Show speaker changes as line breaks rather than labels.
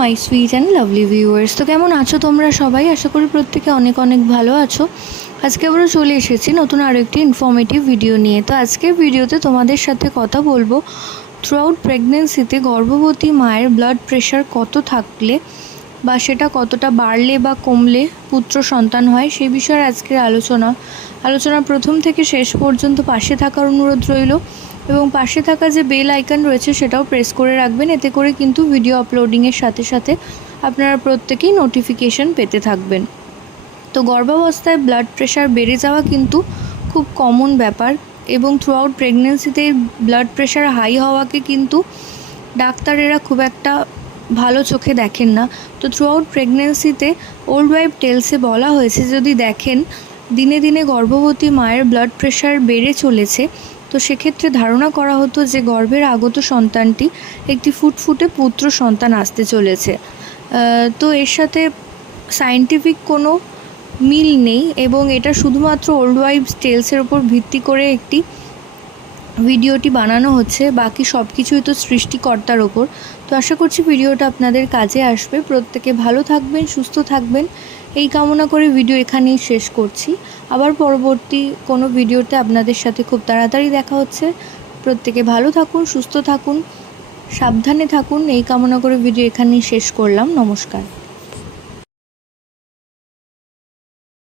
My sweet and lovely viewers. তো কেমন আছো তোমরা সবাই? আশা করি প্রত্যেকে অনেক অনেক ভালো আছো। আজকে আমরা চলে এসেছি নতুন আরও একটি ইনফর্মেটিভ ভিডিও নিয়ে। তো আজকের ভিডিওতে তোমাদের সাথে কথা বলব থ্রু আউট প্রেগনেন্সিতে গর্ভবতী মায়ের ব্লাড প্রেশার কত থাকলে বা সেটা কতটা বাড়লে বা কমলে পুত্র সন্তান হয় সেই বিষয়ে আজকের আলোচনা। আলোচনা প্রথম থেকে শেষ পর্যন্ত পাশে থাকার অনুরোধ রইল। এবং পাশে থাকা যে বেল আইকন রয়েছে সেটাও প্রেস করে রাখবেন। এতে করে কিন্তু ভিডিও আপলোডিংয়ের সাথে সাথে আপনারা প্রত্যেকেই নোটিফিকেশন পেতে থাকবেন। তো গর্ভাবস্থায় ব্লাড প্রেশার বেড়ে যাওয়া কিন্তু খুব কমন ব্যাপার এবং থ্রু আউট প্রেগনেন্সিতে ব্লাড প্রেশার হাই হওয়াকে কিন্তু ডাক্তারেরা খুব একটা ভালো চোখে দেখেন না। তো থ্রু আউট প্রেগনেন্সিতে ওল্ড ওয়াইফ টেলসে বলা হয়েছে, যদি দেখেন দিনে দিনে গর্ভবতী মায়ের ব্লাড প্রেশার বেড়ে চলেছে, তো সেক্ষেত্রে ধারণা করা হতো যে গর্ভের আগত সন্তানটি একটি ফুটফুটে পুত্র সন্তান আসতে চলেছে। তো এর সাথে সায়েন্টিফিক কোনো মিল নেই এবং এটা শুধুমাত্র ওল্ড ওয়াইফ টেলসের ওপর ভিত্তি করে একটি ভিডিওটি বানানো হচ্ছে, বাকি সব কিছুই তো সৃষ্টিকর্তার ওপর। তো আশা করছি ভিডিওটা আপনাদের কাজে আসবে। প্রত্যেকে ভালো থাকবেন, সুস্থ থাকবেন। এই কামনা করে ভিডিও এখানেই শেষ করছি। আবার পরবর্তী কোনো ভিডিওতে আপনাদের সাথে খুব তাড়াতাড়ি দেখা হচ্ছে। প্রত্যেকে ভালো থাকুন, সুস্থ থাকুন, সাবধানে থাকুন। এই কামনা করে ভিডিও এখানেই শেষ করলাম। নমস্কার।